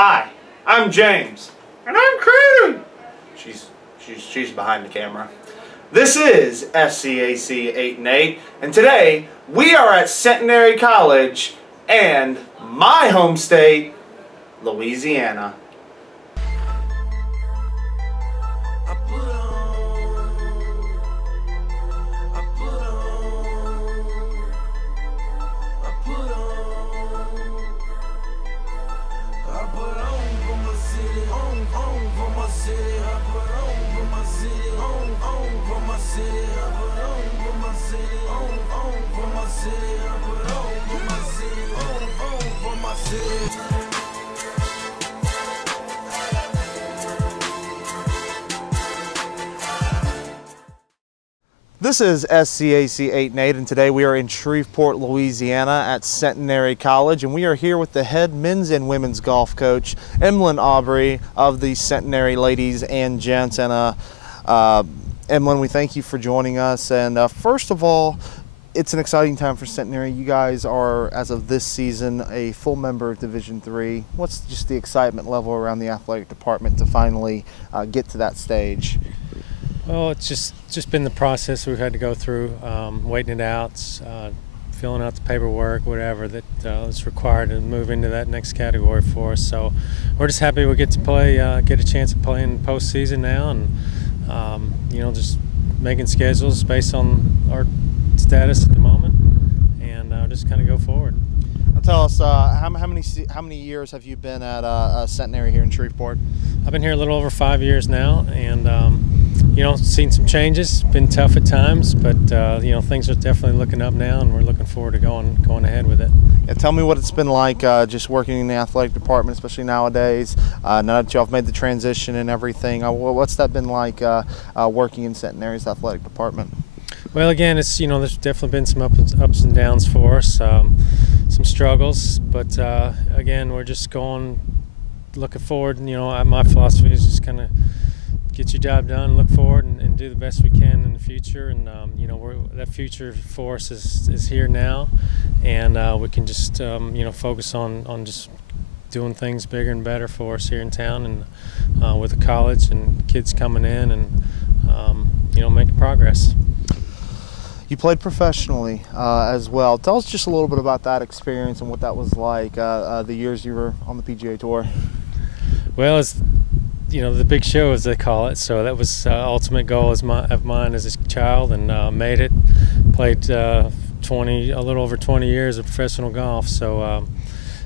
Hi, I'm James. And I'm Cruden. She's behind the camera. This is SCAC 8 and 8, and today we are at Centenary College and my home state, Louisiana. This is SCAC 8 and 8, and today we are in Shreveport, Louisiana at Centenary College, and we are here with the head men's and women's golf coach, Emlyn Aubrey of the Centenary Ladies and Gents. And Emlyn, we thank you for joining us. And first of all, it's an exciting time for Centenary. You guys are, as of this season, a full member of Division III. What's just the excitement level around the athletic department to finally get to that stage? Well, it's just been the process we've had to go through, waiting it out, filling out the paperwork, whatever that is required to move into that next category for us. So we're just happy we get to play, get a chance to play in postseason now, and you know, just making schedules based on our status at the moment, and just kind of go forward. Tell us, how many years have you been at Centenary here in Shreveport? I've been here a little over 5 years now, and you know, seen some changes. Been tough at times, but you know, things are definitely looking up now, and we're looking forward to going ahead with it. Yeah, tell me what it's been like just working in the athletic department, especially nowadays. Now that y'all have made the transition and everything, what's that been like working in Centenary's athletic department? Well, again, it's, you know, there's definitely been some ups and downs for us, some struggles, but again, we're just looking forward. You know, my philosophy is just kind of get your job done, look forward, and do the best we can in the future. And you know, that future for us is here now, and we can just you know, focus on just doing things bigger and better for us here in town, and with the college and kids coming in, and you know, making progress. You played professionally as well. Tell us just a little bit about that experience and what that was like the years you were on the PGA Tour. Well, it's, you know, the big show, as they call it. So that was ultimate goal of mine as a child, and made it. Played a little over 20 years of professional golf. So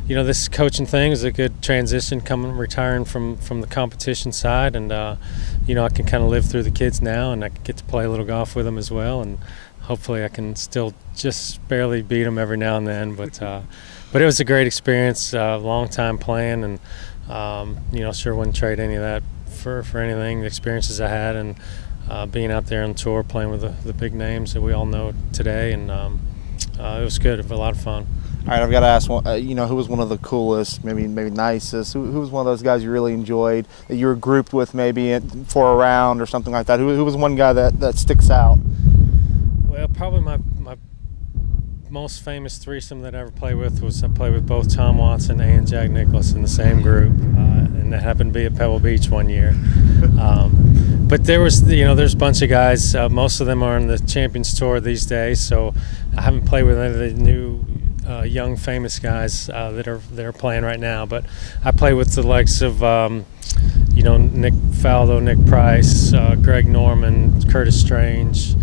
you know, this coaching thing is a good transition, retiring from the competition side, and you know, I can kind of live through the kids now, and I get to play a little golf with them as well, and hopefully I can still just barely beat them every now and then. But it was a great experience, long time playing, and you know, sure wouldn't trade any of that for anything. The experiences I had, and being out there on tour playing with the big names that we all know today, and it was good. It was a lot of fun. All right, I've got to ask, you know, who was one of the coolest, maybe nicest? Who was one of those guys you really enjoyed, that you were grouped with maybe for a round or something like that? Who was one guy that sticks out? Well, probably my most famous threesome that I ever played with was I played with both Tom Watson and Jack Nicklaus in the same group, and that happened to be at Pebble Beach one year. But there was, you know, there's a bunch of guys. Most of them are on the Champions Tour these days, so I haven't played with any of the new young famous guys that are playing right now. But I play with the likes of you know, Nick Faldo, Nick Price, Greg Norman, Curtis Strange,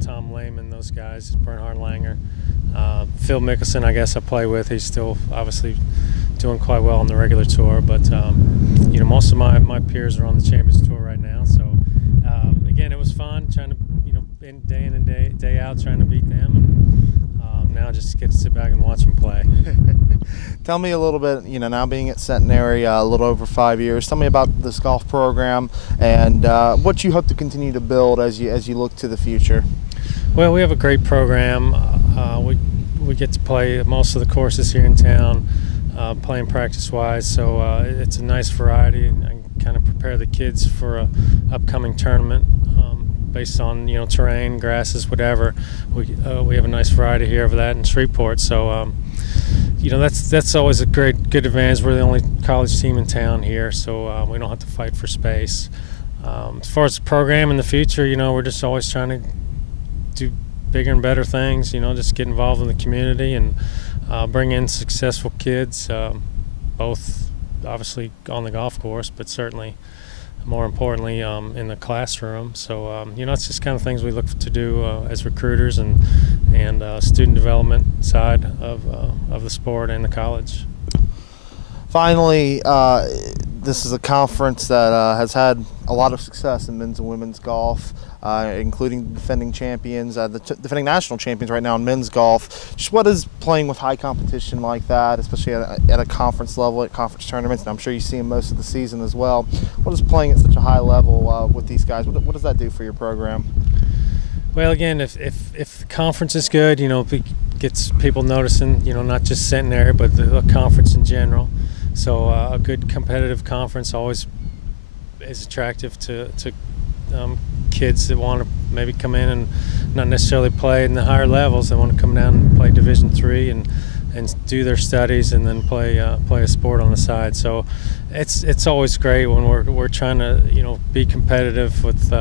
Tom Lehman, those guys, Bernhard Langer, Phil Mickelson, I guess I play with. He's still obviously doing quite well on the regular tour, but you know, most of my peers are on the Champions Tour right now. So again, it was fun trying to, you know, day in and day out trying to beat them, and now just get to sit back and watch them play. Tell me a little bit, you know, now being at Centenary a little over 5 years, tell me about this golf program and what you hope to continue to build as you look to the future. Well, we have a great program. We get to play most of the courses here in town, playing practice-wise, so it's a nice variety, and I can kind of prepare the kids for a upcoming tournament based on, you know, terrain, grasses, whatever. We have a nice variety here of that in Shreveport. So that's always a good advantage. We're the only college team in town here, so we don't have to fight for space. As far as the program in the future, we're just always trying to do bigger and better things. Just get involved in the community and bring in successful kids, both obviously on the golf course, but certainly more importantly in the classroom. So it's just kind of things we look to do as recruiters and student development side of the sport and the college. Finally, this is a conference that has had a lot of success in men's and women's golf, including defending champions, defending national champions right now in men's golf. Just what is playing with high competition like that, especially at a conference level, at conference tournaments, and I'm sure you see them most of the season as well. What is playing at such a high level with these guys? What does that do for your program? Well, again, if the conference is good, it gets people noticing, not just Centenary, but the conference in general. So a good competitive conference always is attractive to kids that want to maybe come in and not necessarily play in the higher levels. They want to come down and play Division III and do their studies and then play a sport on the side. So it's always great when we're trying to be competitive with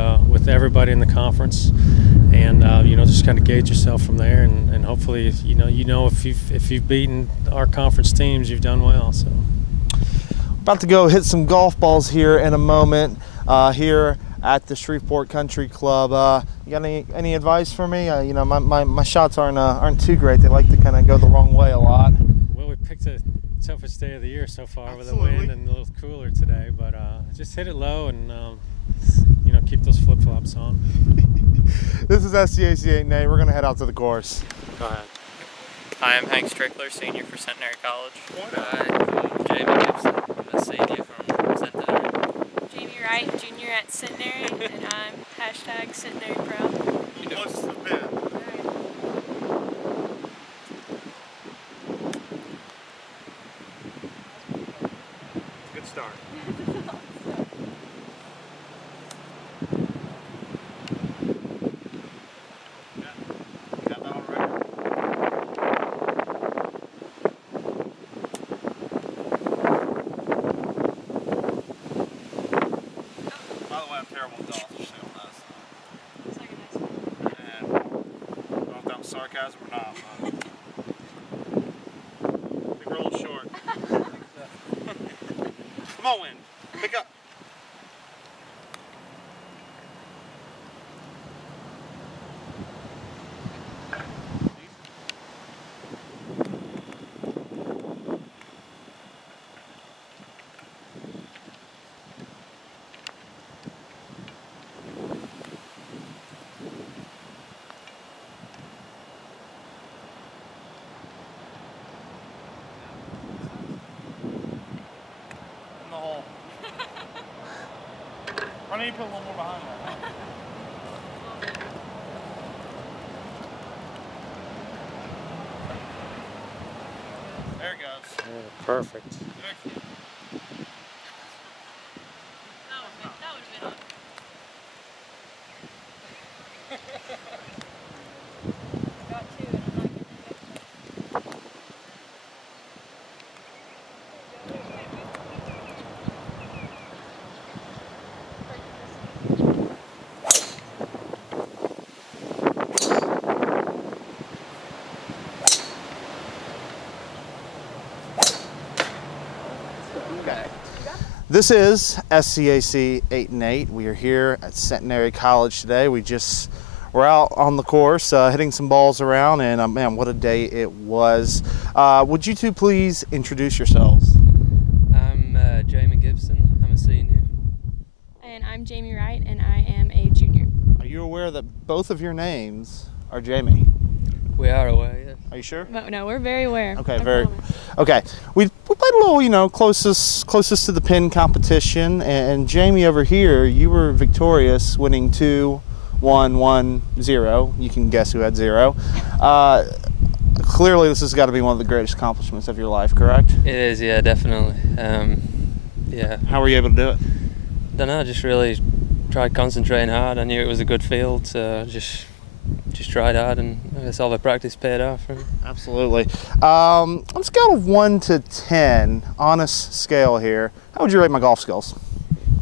everybody in the conference, and just kind of gauge yourself from there, and hopefully if you've beaten our conference teams, you've done well. So. About to go hit some golf balls here in a moment here at the Shreveport Country Club. You got any advice for me? My shots aren't too great. They like to kind of go the wrong way a lot. Well, we picked the toughest day of the year so far. Absolutely. With the wind and a little cooler today, but just hit it low and keep those flip-flops on. This is SCAC 8 Nate. We're gonna head out to the course. Go ahead. Hi, I'm Hank Strickler, senior for Centenary College. Hi, Jamie Gibson. I'm a senior from Centenary. Jamie Wright, junior at Centenary, and I'm #Centenary Pro. Close to the pin. Good start. Got that on record? By the way, I'm terrible at golf, just so you know. It's like a nice one. And I don't know if that was sarcasm or not, but I think we're a little short. Come on, Wind. Pick up. In the hole. I need to put a little more behind that. There it goes. Yeah, perfect. That would have been on. I got two, and I'm not getting it. Okay. This is SCAC 8 and 8. We are here at Centenary College today. We're out on the course hitting some balls around, and man, what a day it was. Would you two please introduce yourselves? I'm Jamie Gibson. I'm a senior. And I'm Jamie Wright, and I am a junior. Are you aware that both of your names are Jamie? We are aware, yes. Are you sure? No, we're very aware. Okay, I promise. Okay. We played a little, closest to the pin competition, and Jamie over here, you were victorious, winning 2, 1, 1, 0. You can guess who had 0. Clearly, this has got to be one of the greatest accomplishments of your life, correct? It is, yeah, definitely. Yeah. How were you able to do it? Don't know, just really tried concentrating hard. I knew it was a good field, so just just tried hard, and I guess all the practice paid off. Absolutely. On a scale of 1 to 10, honest scale here, how would you rate my golf skills?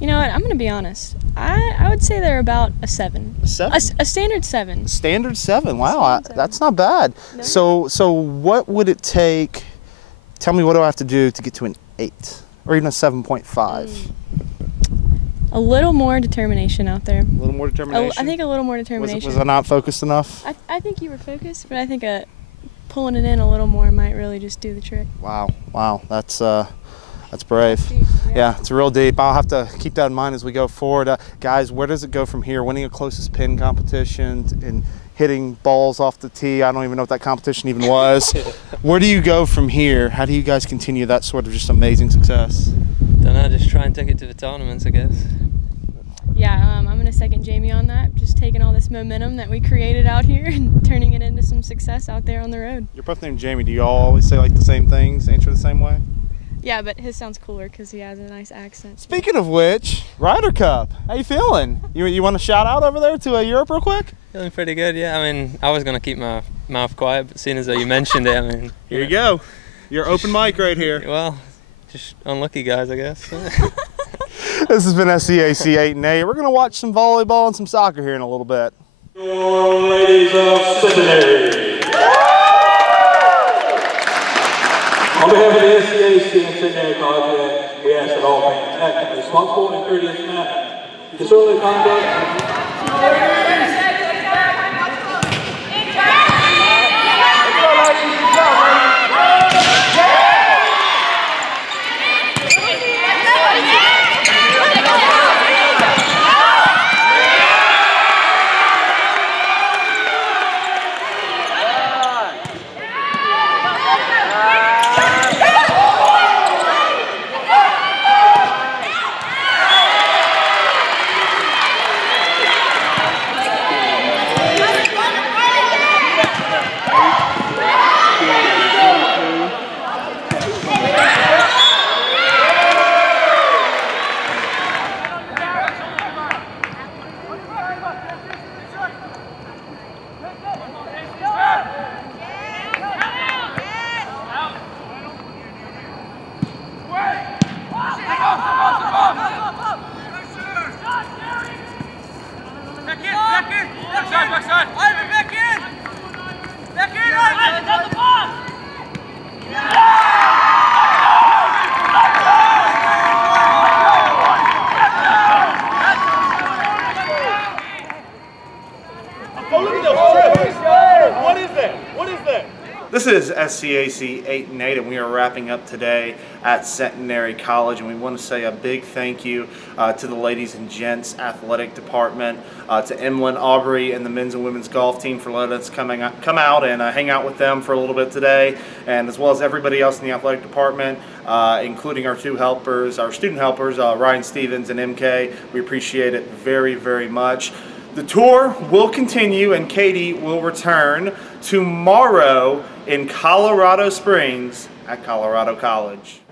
You know what? I'm going to be honest. I would say they're about a 7. A 7? A standard 7. Standard 7. Wow, Standard 7. that's not bad. No. So what would it take? Tell me, what do I have to do to get to an 8 or even a 7.5? A little more determination out there. A little more determination? I think a little more determination. Was I not focused enough? I think you were focused, but I think pulling it in a little more might really just do the trick. Wow, that's brave. Deep, yeah, it's real deep. I'll have to keep that in mind as we go forward. Guys, where does it go from here? Winning a closest pin competition and hitting balls off the tee. I don't even know what that competition even was. Where do you go from here? How do you guys continue that sort of just amazing success? Don't know, just try and take it to the tournaments, I guess. Yeah, I'm going to second Jamie on that. Just taking all this momentum that we created out here and turning it into some success out there on the road. You're both named Jamie. Do you all always say like the same things, answer the same way? Yeah, but his sounds cooler because he has a nice accent. Speaking of which, Ryder Cup, how you feeling? You want to shout out over there to Europe real quick? Feeling pretty good, yeah. I mean, I was going to keep my mouth quiet, but seeing as though you mentioned it, I mean... Here you go. Your open mic right here. Well, just unlucky guys, I guess. This has been SCAC 8 and 8. We're going to watch some volleyball and some soccer here in a little bit. Ladies of Centenary. On behalf of the SCAC and Centenary College, we ask that all fans act in a responsible and courteous manner. Disorderly conduct. This is SCAC 8 and 8, and we are wrapping up today at Centenary College, and we want to say a big thank you to the ladies and gents athletic department, to Emlyn, Aubrey, and the men's and women's golf team for letting us come out and hang out with them for a little bit today, and as well as everybody else in the athletic department, including our two helpers, our student helpers, Ryan Stevens and MK. We appreciate it very, very much. The tour will continue, and Katie will return tomorrow in Colorado Springs at Colorado College.